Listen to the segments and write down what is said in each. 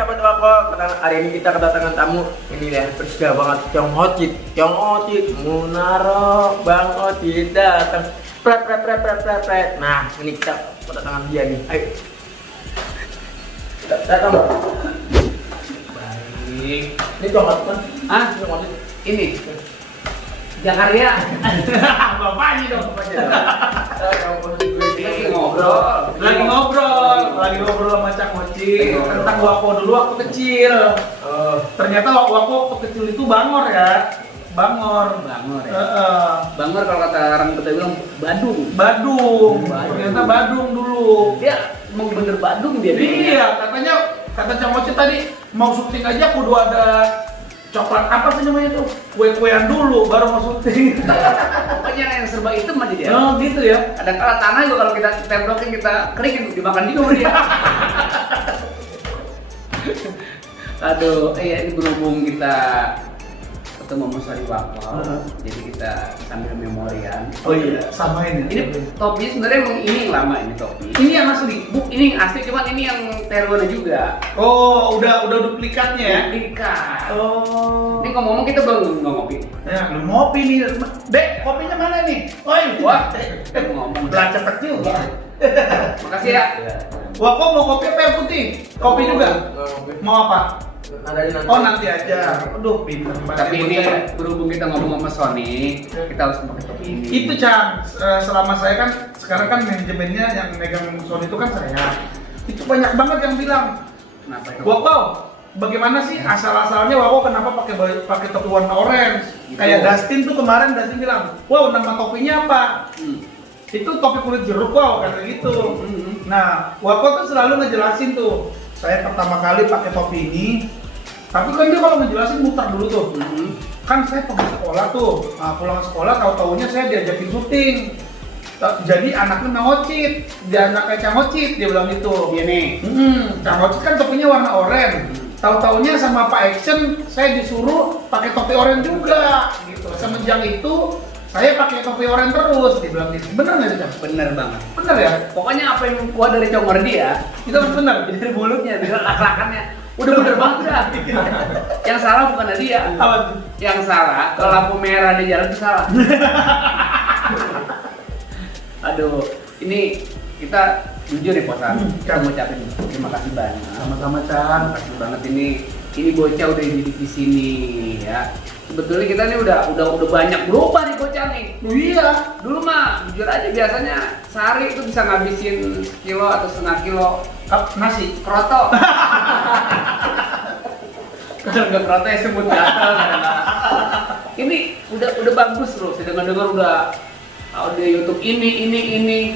sahabat Wako, hari ini kita kedatangan tamu. Ini ya, bersedia banget. Cong Ocit Munaro, Bang Ocit datang. Pret. Nah, ini kita kedatangan dia nih. Ayo. Datang. Baik. Ini Cong Ocit kan? Ah, Cong Ocit. ini Jakarta. Bapaknya dong, bapaknya. Lagi ngobrol sama Cang Ocit tentang Wako dulu waktu kecil. Ternyata Wako waktu kecil itu bangor ya. Bangor ya. ya. Bangor kalau kata orang kita bilang Badung. Badung. Ternyata Badung dulu. Dia mau bener Badung dia. Iya, kata Cang Ocit tadi mau syuting aja kudu ada coklat apa sih namanya tuh? Kue-kuean dulu baru mau syuting. Pokoknya yang serba itu mah dia. Oh gitu ya. Ada kala tanah juga kalau kita templokin kita keringin dimakan juga sama dia. Aduh, ini berhubung kita ketemu Mas Ari Wako, jadi kita sambil memorian. Oh iya, samain ya. Ini topi sebenarnya emang ini yang lama ini topi. Ini yang asli. Ini yang asli, cuman ini yang Terwana juga. Oh, udah duplikatnya ya. Duplikat. Oh. Ini ngomong-ngomong kita belum ngopi. Ya, lu ngopi nih. Dek, kopinya mana nih? Oh, ini. Wah, ngomong. Belah cepet juga. Makasih ya. Wah, kok mau kopi apa yang putih? Kopi juga? Mau apa? Nanti. Oh, nanti aja. Aduh, pinter banget. Tapi ini berhubung kita ngomong sama Sony, kita harus pakai topi ini. Itu Cang, selama saya kan sekarang kan manajemennya yang megang Sony itu kan saya. Itu banyak banget yang bilang, Kenapa itu? Wako, bagaimana sih asal-asalnya Wako kenapa pakai topi warna orange? Gitu. Kayak Dustin tuh kemarin Dustin bilang, wow nama topinya apa? Itu topi kulit jeruk wow kata gitu. Nah, Wako tuh selalu ngejelasin tuh, saya pertama kali pakai topi ini, tapi kan dia kalau ngejelasin muter dulu tuh. Kan saya pergi sekolah tuh, nah, pulang sekolah tahu-taunya saya diajakin syuting. Jadi anaknya Mang Ocit, dia anaknya Cang Ocit, dia bilang gitu. Iya nih. Cang Ocit kan topinya warna oranye. Tahu-taunya sama Pak Action, saya disuruh pakai topi oranye juga, gitu. Semenjak itu saya pakai topi oranye terus, dia bilang gitu. Bener nggak sih Cang? Bener banget. Bener ya? Pokoknya apa yang keluar dari congor dia, Itu bener. dari mulutnya, dari lak-lakannya, udah bener banget dah. Yang salah bukan dia. Apa tuh? Yang salah, kalau lampu merah di jalan itu salah. Aduh, ini kita jujur nih Posan, kita mau ucapin terima kasih banyak. Sama-sama Cang. Terima kasih banget ini bocah udah dididik di sini ya. Sebetulnya kita nih udah banyak berubah nih bocah nih. Iya. Dulu mah jujur aja biasanya sehari itu bisa ngabisin kilo atau setengah kilo Nasi. kroto. Kalau nggak kroto ya sebut gatal. Ini udah bagus loh. Saya dengar udah YouTube ini.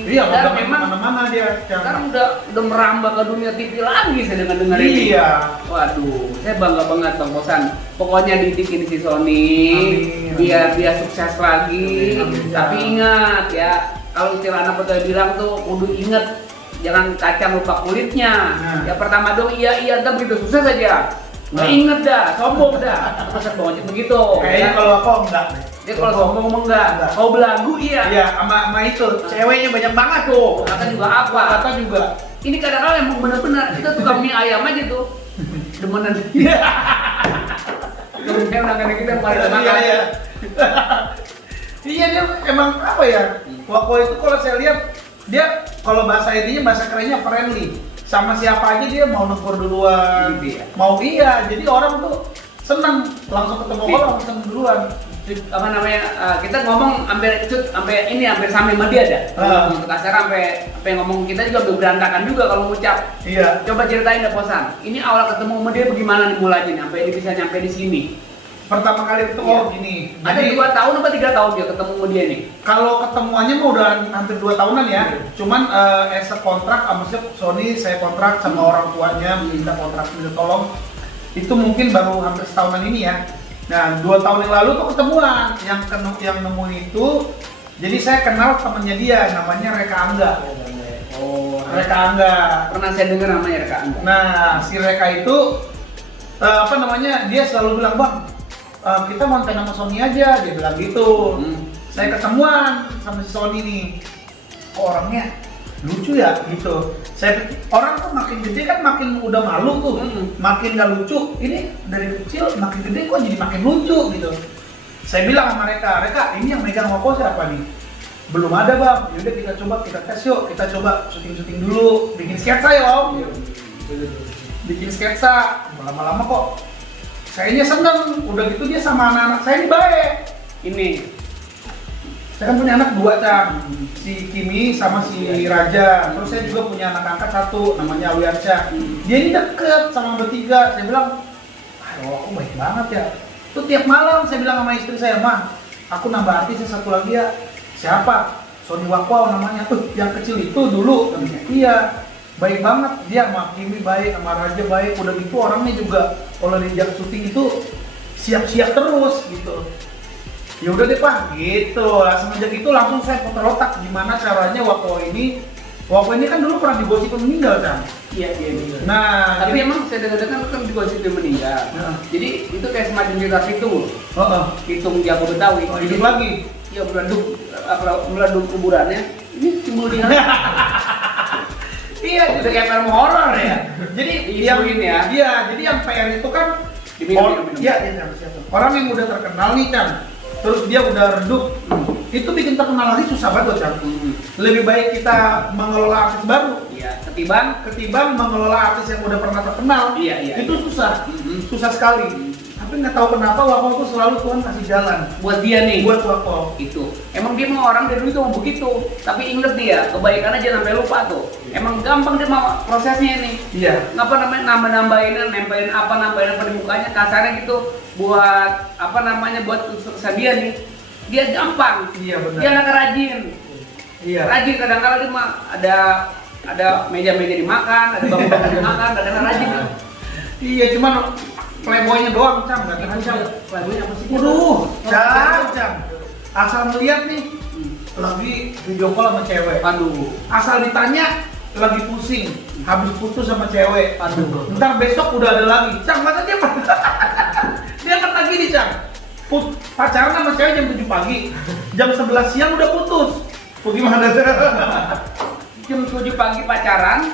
Iya, Dan memang memang mana-mana dia Cang. sekarang udah merambah ke dunia TV lagi saya dengar ini. Iya. Waduh, saya bangga banget Bang Bosan. Pokoknya didikin si Sony Amin. biar dia sukses lagi. Amin. Tapi ingat ya, kalau istilah anak petua bilang tuh kudu inget jangan kacang lupa kulitnya. Nah. Ya pertama dong iya ntar begitu sukses aja. Nggak Nah. inget dah, sombong dah. Terus Bang Ocit begitu. Kayaknya ya. kalau aku enggak deh. Dia kalau sombong enggak. Enggak. Kau belagu iya. Iya, sama itu ceweknya banyak banget tuh. Kata juga apa? Kata juga. Ini kadang-kadang emang bener-bener kita tukang mie ayam aja tuh. Demenan. Iya. Kayak udah kayak kita yang paling makan. Iya. Iya dia emang apa ya? Wako itu kalau saya lihat dia kalau bahasa intinya bahasa kerennya friendly. Sama siapa aja dia mau negur duluan. Gitu ya? Mau iya. Jadi orang tuh senang langsung ketemu orang langsung duluan. Apa namanya kita ngomong hampir hampir sama dia dah. Untuk acara sampai ngomong kita juga udah berantakan juga kalau ngucap. Iya. Coba ceritain deh Posan. Ini awal ketemu sama dia bagaimana nih mulanya nih sampai dia bisa nyampe di sini. Pertama kali itu Iya. gini. Ada 2 tahun apa 3 tahun dia ketemu sama dia nih? Kalau ketemuannya mau udah hampir 2 tahunan ya. Cuman as a kontrak, maksudnya Sony saya kontrak sama orang tuanya minta kontrak minta tolong. Itu mungkin baru hampir setahunan ini ya. Nah 2 tahun yang lalu tuh ketemuan yang nemuin itu. Jadi saya kenal temennya dia namanya Reka Angga. Oh, Reka Angga. pernah saya dengar namanya Reka Angga. Nah si Reka itu apa namanya dia selalu bilang bang kita monten sama Sony aja, dia bilang gitu. Saya ketemuan sama si Sony nih, kok orangnya lucu ya gitu. Saya pikir orang tuh makin gede kan makin udah malu tuh, makin gak lucu. Ini dari kecil makin gede kok jadi makin lucu gitu. Saya bilang sama mereka, ini yang megang Wako siapa nih? Belum ada bang. Yaudah kita tes yuk, kita coba syuting dulu, bikin sketsa ya om. Bikin sketsa, lama-lama kok sayanya seneng. Udah gitu dia sama anak-anak saya ini baik. Ini Saya kan punya anak 2 Cang, si Kimi sama si Raja. Terus saya juga punya anak angkat 1 namanya Awiarsyah. Dia ini deket sama bertiga. Saya bilang, aku baik banget ya. Tuh tiap malam saya bilang sama istri saya, Mah, aku nambah artisnya 1 lagi ya. Siapa? Sony Wako namanya. Tuh yang kecil itu dulu. Iya, baik banget. Dia sama Kimi baik, sama Raja baik. Udah gitu orangnya juga kalau diajak syuting itu siap-siap terus gitu. Ya udah deh Pak, gitu. Semenjak itu langsung saya putar otak gimana caranya Wako ini kan dulu pernah digosipin meninggal kan? iya meninggal. Nah, Tapi emang saya dengar-dengar kan digosipin meninggal. Jadi itu kayak semacam cerita pitung. Pitung Jago Betawi. Hidup lagi. Iya, meleduk kuburannya. Ini timbul dia. Iya, Udah kayak film horor ya. jadi Diisuin ya. Iya, jadi yang PR itu kan Diminum. Iya, orang yang udah terkenal nih kan. Terus dia udah redup. Itu bikin terkenal lagi susah banget loh, Cang. Lebih baik kita mengelola artis baru. Iya, ketimbang mengelola artis yang udah pernah terkenal. Iya. Itu susah. Susah sekali. Tapi nggak tahu kenapa Wako tuh selalu Tuhan kasih jalan buat dia nih. buat Wako. Itu. Emang dia mau orang dari dulu itu mau begitu. Tapi inget dia, kebaikan aja sampai lupa tuh. Emang gampang dia mau prosesnya ini. Iya. Ngapa namanya nambahin apa di mukanya kasarnya gitu buat buat kesuksesan dia nih. Dia gampang. Iya benar. Dia anak rajin. Iya. Rajin kadang-kadang dia mah ada meja-meja dimakan, ada bangku-bangku dimakan, kadang-kadang rajin. Iya, cuman playboynya doang, Cang, nggak tahu Cang. Playboy apa sih? Waduh, Cang. Asal melihat nih, lagi video call sama cewek. Aduh. Asal ditanya, lagi pusing, habis putus sama cewek. Aduh. Ntar besok udah ada lagi. Cang, masa dia dia pernah gini, Cang. Pacaran sama cewek jam 7 pagi, jam 11 siang udah putus. Bagaimana? Jam 7 pagi pacaran,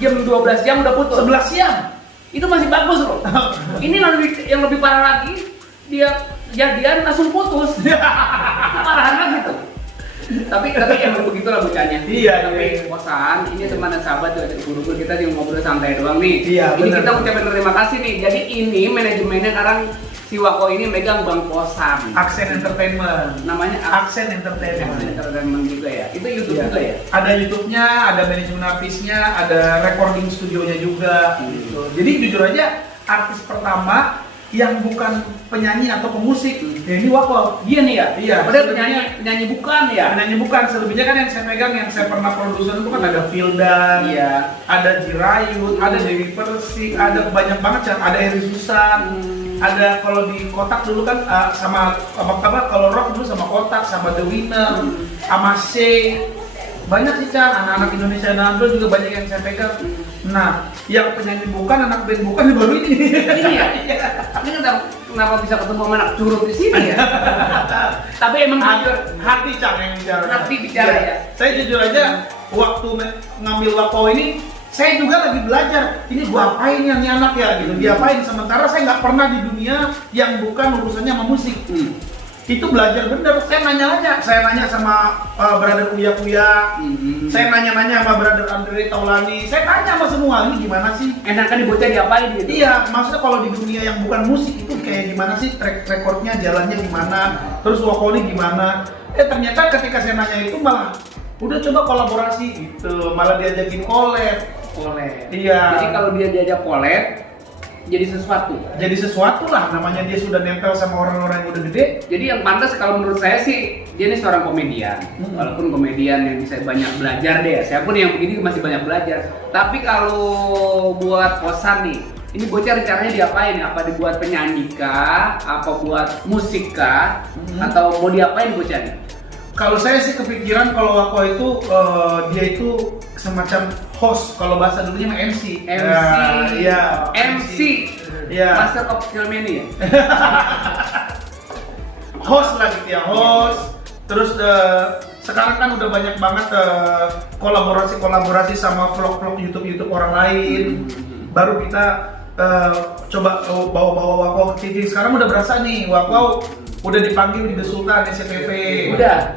jam 12 jam udah putus. 11 siang. Itu masih bagus loh. Ini yang lebih parah lagi, dia jadian langsung putus. Parahan kan gitu. Tapi emang begitulah bocahnya. Iya, tapi kosan ini teman dan sahabat juga dari guru kita cuma ngobrol santai doang nih. Iya, ini bener. kita ucapin terima kasih nih. Jadi ini manajemennya sekarang si Wako ini megang Bang Kosan. Aksen Entertainment. Namanya Aksen Entertainment. Entertainment juga ya. Itu YouTube Iya. juga ya. Ada YouTube-nya, ada manajemen artisnya, ada recording studionya juga. Gitu. Jadi jujur aja artis pertama yang bukan penyanyi atau pemusik, ya ini Wako. Dia nih ya. Iya. Padahal Selebihnya- penyanyi bukan ya. Penyanyi bukan, selebihnya kan yang saya pegang, yang saya pernah produser itu kan ada Vildan, Iya. ada Jirayut, ada Dewi Persik, ada banyak banget yang ada Eri Susan, ada kalau di Kotak dulu kan sama kalau rock dulu sama Kotak, sama The Winner, sama Shay. Banyak sih Cang, anak-anak Indonesia Nando juga banyak yang saya pegang. Nah, yang penyanyi bukan, anak band bukan baru ini. Ini ya. Ini kenapa bisa ketemu sama anak curug di sini ya? Tapi emang jujur, Hati Cang yang bicara. Hati bicara ya. Saya jujur aja waktu ngambil Wako ini, saya juga lagi belajar. Ini gua apain yang ini anak ya gitu. Diapain sementara saya nggak pernah di dunia yang bukan urusannya sama musik. Itu belajar bener. Saya nanya sama brother Uya, saya nanya sama brother Andre Taulani. Saya tanya sama semua, ini gimana sih? Enakan dibocah diapain gitu? Iya, maksudnya kalau di dunia yang bukan musik itu kayak gimana sih track recordnya, jalannya gimana, terus Wako ini gimana? Ternyata ketika saya nanya itu malah udah coba kolaborasi gitu, malah diajakin collab. Iya. Jadi kalau dia diajak collab, jadi sesuatu. Jadi sesuatu lah, namanya dia sudah nempel sama orang-orang yang udah gede. Jadi yang pantas kalau menurut saya sih, dia ini seorang komedian. Walaupun komedian yang bisa banyak belajar deh. Saya pun yang begini masih banyak belajar. Tapi kalau buat Kosan nih, ini bocah rencananya diapain? Apa dibuat penyanyi kah? Apa buat musik kah? Atau mau diapain bocah nih? Kalau saya sih kepikiran kalau Wako itu dia itu semacam host, kalau bahasa dulunya mah MC. Iya. MC. Iya. Master of Ceremony ya? Host lah gitu ya, host. Terus sekarang kan udah banyak banget kolaborasi sama vlog-vlog YouTube orang lain. Baru kita coba bawa Wakwau ke TV. Sekarang udah berasa nih, Wakwau udah dipanggil di The Sultan SCTV.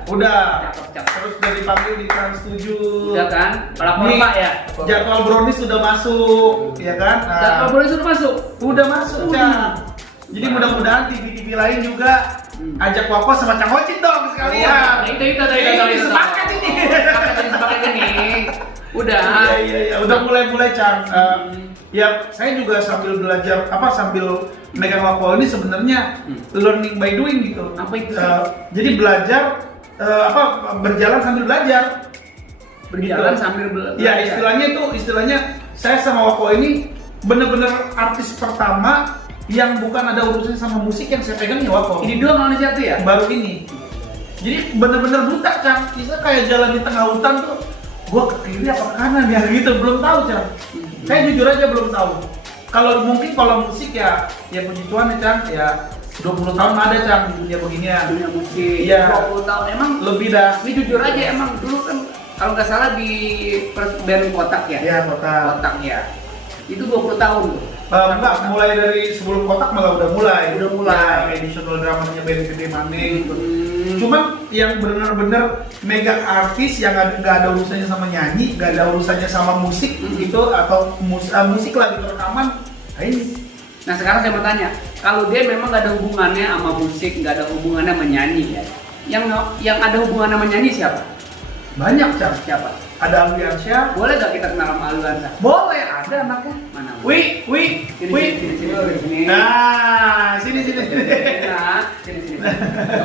Udah. Cakep. Terus udah dipanggil di Trans 7. Udah kan? Palapa ya. Jadwal Brownies sudah masuk, ya kan? Nah, Jadwal Brownies sudah masuk. udah masuk, Cang. Jadi mudah-mudahan TV-TV lain juga ajak Wakwau sama Cang Ocit dong sekalian. Itu. Sepakat ini. Sepakat ini. Udah. Iya. Udah mulai Cang. Ya, saya juga sambil belajar sambil megang Wakwau ini sebenarnya learning by doing gitu. Apa itu? Jadi belajar berjalan sambil belajar. Berjalan Gitu. sambil belajar. Ya, istilahnya saya sama Wakwau ini bener-bener artis pertama yang bukan ada urusannya sama musik yang saya pegang ya Wakwau. Ini doang manusia tuh ya? Baru ini. Jadi bener-bener buta, Cang. Bisa kayak jalan di tengah hutan tuh, gua ke kiri apa ke kanan ya gitu, belum tahu, Cang. Saya jujur aja belum tahu. Kalau musik ya puji Tuhan ya, Cang, ya 20 tahun ada, Cang, di dunia beginian. Dunia musik. Iya. 20 tahun emang Lebih dah. ini jujur aja emang dulu kan kalau nggak salah di band Kotak ya? Iya, Kotak ya. Itu 20 tahun tuh. Enggak, mulai dari sebelum Kotak malah udah mulai. Udah mulai. Ya, additional dramanya band gede Mane gitu. Cuman yang benar-benar megang artis yang nggak ada urusannya sama nyanyi, nggak ada urusannya sama musik gitu atau musik lah gitu rekaman. Nah ini. Nah sekarang saya mau tanya, kalau dia memang nggak ada hubungannya sama musik, nggak ada hubungannya sama nyanyi ya, yang ada hubungannya sama nyanyi siapa? Banyak, Cang. Siapa? Ada Alwiansyah. Boleh nggak kita kenal sama Alwansa? Boleh, ada anaknya. Mana? Wih. Sini. Nah, sini. Nah, sini.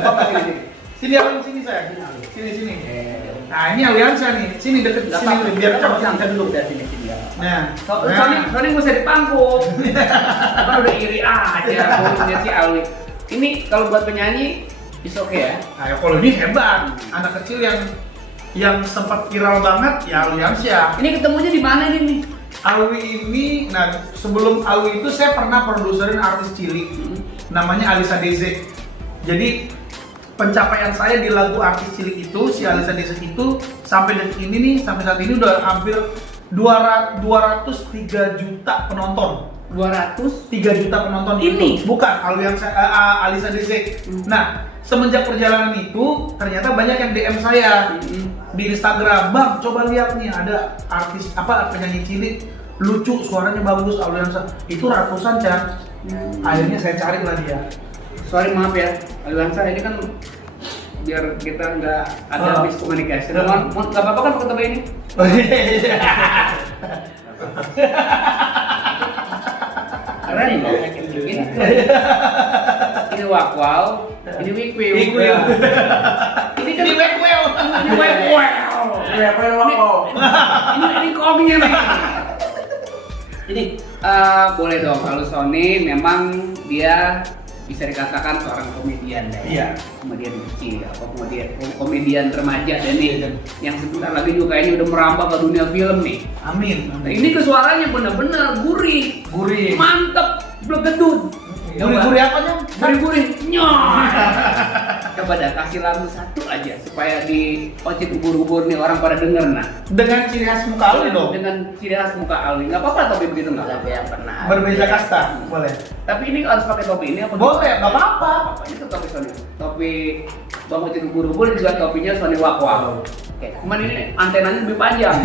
Apa sini? Sini Alwin, sini saya. Sini. Nah, ini Alwiansyah nih. Sini deket sini nih, biar cepet kita dulu dari sini. Nah, Soalnya nggak usah dipangku. Kan udah iri aja ngomongnya si Alwi. Ini kalau buat penyanyi, is okay ya. Nah, kalau ini hebat. Anak kecil yang sempat viral banget ya Alwiansyah. Ini ketemunya di mana nih? Alwi ini, nah sebelum Alwi itu saya pernah produserin artis cilik, namanya Alisa Deze. Jadi pencapaian saya di lagu artis cilik itu, si Alisa Deze itu sampai detik ini nih, sampai saat ini udah hampir 203 juta penonton. 203 juta penonton ini? itu. Bukan, Alisa Deze. Nah, semenjak perjalanan itu ternyata banyak yang DM saya di Instagram, "Bang, coba lihat nih ada artis penyanyi cilik lucu, suaranya bagus, Alwiansyah." Itu ratusan, Chan. Akhirnya saya cari lah dia. Sorry, maaf ya, Alwiansyah ini kan biar kita nggak ada miskomunikasi. Nggak apa-apa kan ketemu ini? Keren loh. Ini Wakwau, ini Wikwiw. Ini kan Wekwew. Ini Wakwau. Ini komiknya nih. Jadi boleh dong kalau Sony memang dia bisa dikatakan seorang komedian deh. Iya. Komedian kecil, komedian remaja dan nih yang sebentar lagi juga kayaknya udah merambah ke dunia film nih. Amin. Nah, ini ke suaranya bener-bener gurih, mantep, blegedut. Gurih-gurih apanya? Gurih-gurih, nyoy. Coba dah kasih lagu satu aja supaya di Ocit ubur-ubur nih orang pada denger nah. Dengan ciri khas muka Alwi dong. Dengan ciri khas muka Alwi, nggak apa-apa topi begitu nggak? Lagu yang pernah. Berbeda kasta, boleh. Tapi ini harus pakai topi ini apa? Boleh, nggak apa-apa. Ini tuh topi Sony. Topi Bang Ocit ubur-ubur juga topinya Sony Wakwau. Oke, cuman ini antenanya lebih panjang.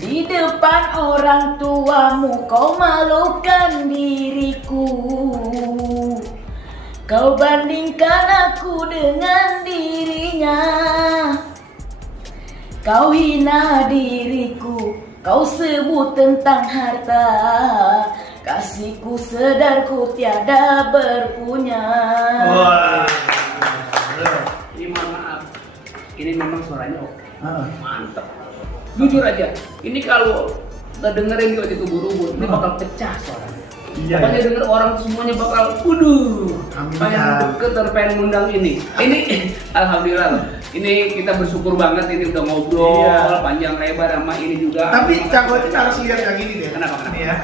Di depan orang tuamu kau malukan diriku. Kau bandingkan aku dengan dirinya. Kau hina diriku, kau sebut tentang harta. Kasihku sedarku tiada berpunya. Wah. Ini mohon maaf, ini memang suaranya oke, mantep. Jujur aja, ini kalau nggak dengerin di Ocit ubur-ubur, ini bakal pecah suaranya. Iya, Pokoknya iya. denger orang semuanya bakal, waduh, Amin, pengen ya. deket dan pengen ngundang ini. Ini, alhamdulillah loh. Ini kita bersyukur banget ini udah ngobrol Iya. panjang lebar sama ini juga. Tapi Cak Ocit harus lihat yang ini deh. Kenapa? Ini ya.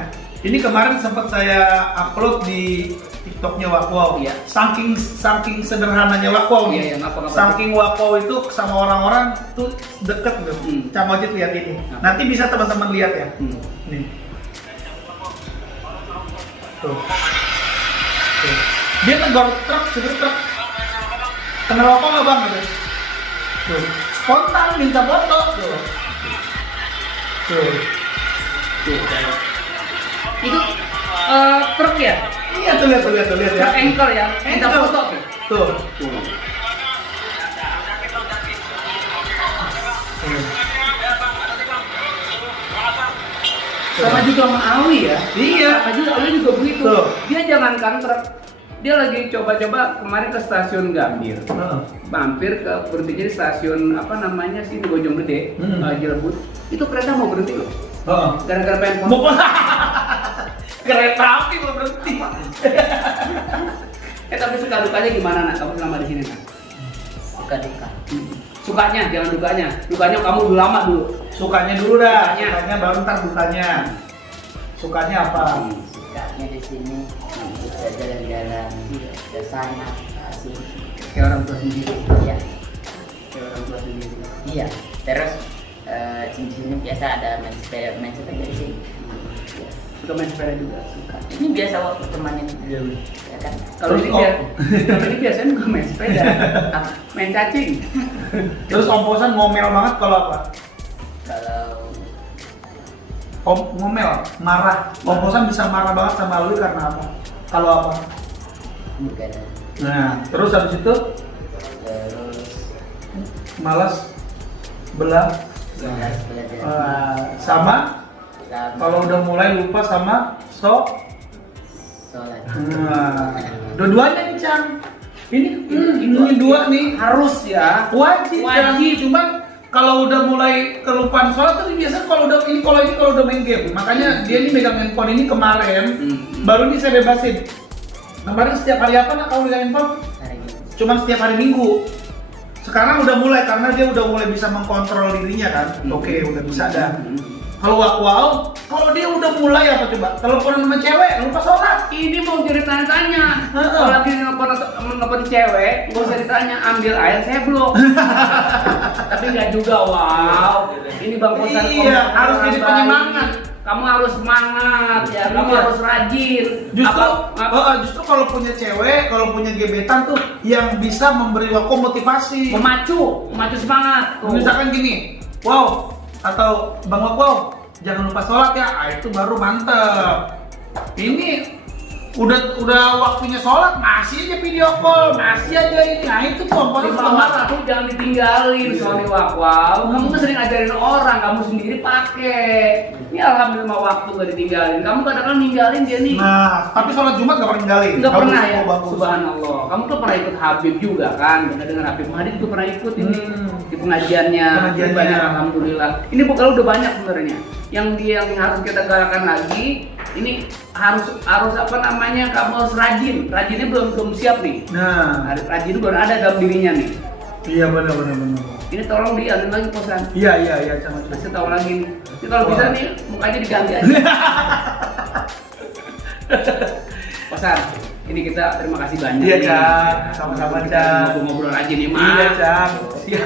Ini kemarin sempat saya upload di TikToknya Wakwaw. Iya. Saking sederhananya Wakwaw nih. Iya, ngapa-ngapa. Saking Wakwaw itu sama orang-orang tuh deket tuh. Cang Ocit lihat ini. Nanti bisa teman-teman lihat ya. Nih. Tuh. Dia negor truk, supir truk. Kenal Wakwaw nggak bang? Tuh. Spontan minta foto. Tuh. Tuh. Itu truk ya? Iya tuh lihat ya. Truk anchor ya? Minta Anchor. foto tuh. Tuh. Sama juga sama Awi ya? Iya. Sama juga Awi juga begitu. Tuh. Dia jangankan truk, dia lagi coba-coba kemarin ke stasiun Gambir. Mampir ke berhentinya di stasiun apa namanya sih di Bojonggede, Cilebut. Itu kereta mau berhenti loh. Gara-gara pengen foto. Mau kereta api mau berhenti. Tapi suka dukanya gimana nak? Kamu selama di sini nak? Suka duka. Sukanya, jangan dukanya. Dukanya kamu dulu lama dulu. Sukanya dulu dah. Sukanya. Sukanya baru ntar dukanya. Sukanya apa? Sukanya di sini bisa jalan-jalan ke sana, asik. Kayak orang tua sendiri. Iya. Kayak orang tua sendiri. Iya. Terus di sini biasa ada main sepeda di sini. Iya. Suka main sepeda juga. Suka. Ini biasa waktu temanin. Iya. Ya kan? Kalau ini kalau ini biasanya bukan main sepeda, main cacing. Terus Om Posan ngomel banget kalau apa? Kalau Ngomel, marah. Om Posan bisa marah banget sama lu karena apa? Kalau apa? bukan. Nah, terus habis itu Terus malas belah belajar. sama Sama kalau udah mulai lupa sama sholat. Nah, dua-duanya nih Cang. Ini dua nih Harus ya. wajib. Cang. Wajib. Cuman kalau udah mulai kelupaan sholat tuh biasanya kalau udah main game. Makanya dia nih megang handphone ini kemarin baru nih saya bebasin. Kemarin setiap hari apa nak kamu megang handphone? Hari ini. Cuman setiap hari Minggu. Sekarang udah mulai karena dia udah mulai bisa mengkontrol dirinya kan. Oke, udah bisa dah. Kalau Wakwaw, kalau dia udah mulai apa coba? Teleponan sama cewek, lupa sholat. Ini mau jadi tanya-tanya. Kalau lagi nelfon cewek, gak usah ditanya ambil air saya belum. Tapi nggak juga, wow. Ini Bang Posan. Iya, harus jadi penyemangat. Kamu harus semangat ya, kamu Iya. harus rajin. Justru kalau punya cewek, kalau punya gebetan tuh yang bisa memberi Wakwaw motivasi. memacu semangat. Tuh. Misalkan gini, wow, atau Bang Wakwaw, jangan lupa sholat ya, itu baru mantep. Ini udah waktunya sholat, masih aja video call, masih aja ini, nah itu komponen Semangat aku jangan ditinggalin soalnya Wakwaw. Kamu tuh sering ajarin orang, kamu sendiri pakai. Ini alhamdulillah waktu gak ditinggalin. Kamu kadang-kadang ninggalin dia nih. Nah, tapi sholat Jumat gak pernah ninggalin. Enggak pernah ya, Bagus. subhanallah. Kamu tuh pernah ikut Habib juga kan? Dengan Habib Mahdi juga pernah ikut ini di pengajiannya. Pengajiannya. Banyak alhamdulillah. Ini bukan udah banyak sebenarnya. Yang harus kita galakan lagi, ini harus apa namanya? Kamu harus rajin. Rajinnya belum siap nih. Nah, Rajin itu baru ada dalam dirinya nih. iya benar. Ini tolong dialin lagi Posan. Iya, sama Kasih tahu lagi nih. Ini kalau bisa nih mukanya diganti aja. Posan, ini kita terima kasih banyak. Iya, nih. Cang. Sama-sama, Cang. Ngobrol-ngobrol aja nih, Mas. Iya, Cang. Siap.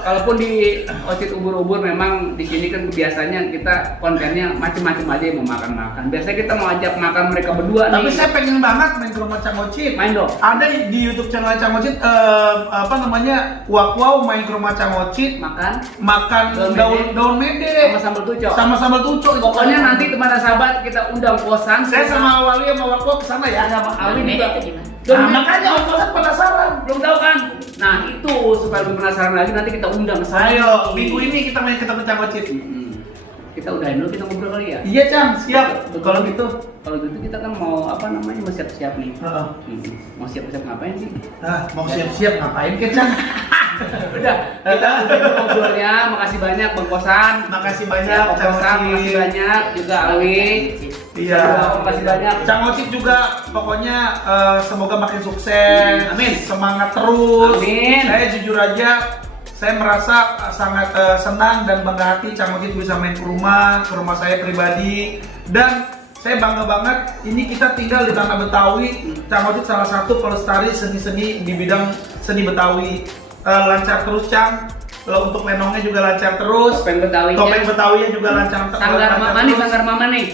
Kalaupun di Ocit Ubur-Ubur memang di sini kan biasanya kita kontennya macam-macam aja yang mau makan-makan. Biasanya kita mau ajak makan mereka berdua nih. Tapi saya pengen banget main ke rumah Cang Ocit. Main dong. Ada di YouTube channel Cang Ocit Wakwaw main ke rumah Cang Ocit Makan makan daun mede sama sambal tuco. sama sambal tuco. Pokoknya nanti teman sahabat kita undang Posan. saya sama Wali sama Wakwaw kesana ya. sama Awi Ini juga. itu gimana? Nah, makanya Om Posan penasaran. Belum tahu kan? Nah itu supaya lebih penasaran lagi nanti kita undang ke sana. Ayo, minggu ini kita main ketemu Cang Ocit. Kita udahin dulu, kita ngobrol kali ya. Iya Cang, siap. Kalau gitu. Kalau gitu kita kan mau apa namanya mau siap-siap nih. Heeh. Mau siap-siap ngapain sih? Mau siap-siap ngapain ke Cang? Udah, kita udah ngobrolnya. Makasih banyak Bang Posan. Makasih banyak Bang Cang Posan, makasih Ocit. banyak juga Awi. Iya. Makasih banyak. Cang Ocit juga pokoknya semoga makin sukses. Amin. Semangat terus. Amin. Saya jujur aja saya merasa sangat senang dan bangga hati Cang Ocit bisa main ke rumah saya pribadi dan saya bangga banget. Ini kita tinggal di tanah Betawi. Cang Ocit salah satu pelestari seni-seni di bidang seni Betawi. Lancar terus Cang. Kalau untuk lenongnya juga lancar terus. Topeng Betawinya juga lancar terus.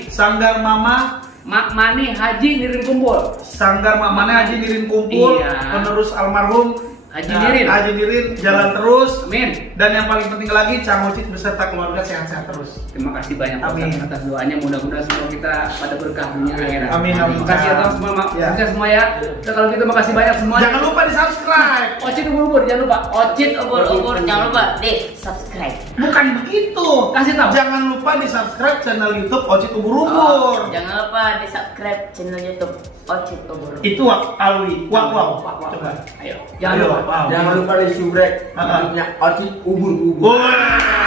Sanggar Mama Mak Mani Haji Nirin Kumpul. Sanggar Mak Mani Haji Nirin Kumpul. Iya. Penerus almarhum Haji Nirin jalan terus. Amin. Dan yang paling penting lagi, Cang Ocit beserta keluarga sehat-sehat terus. Terima kasih banyak Amin. Ustaz atas doanya, mudah-mudahan semua kita pada berkah dunia akhirat. Amin. Terima kasih ya teman semua, Ya. sukses semua ya. Nah, kalau gitu makasih banyak semuanya. Jangan lupa di subscribe. Ocit ubur-ubur, jangan lupa. Ocit Ubur-ubur, jangan lupa di subscribe. Bukan begitu. Kasih tahu. Jangan lupa di subscribe channel YouTube Ocit Ubur-ubur. Jangan lupa di subscribe channel YouTube Ocit Ubur-ubur. Itu Alwi. Wow. Coba. Ayo. Jangan lupa. Jangan lupa di subrek YouTube-nya Ocit Ubur-ubur. Wah.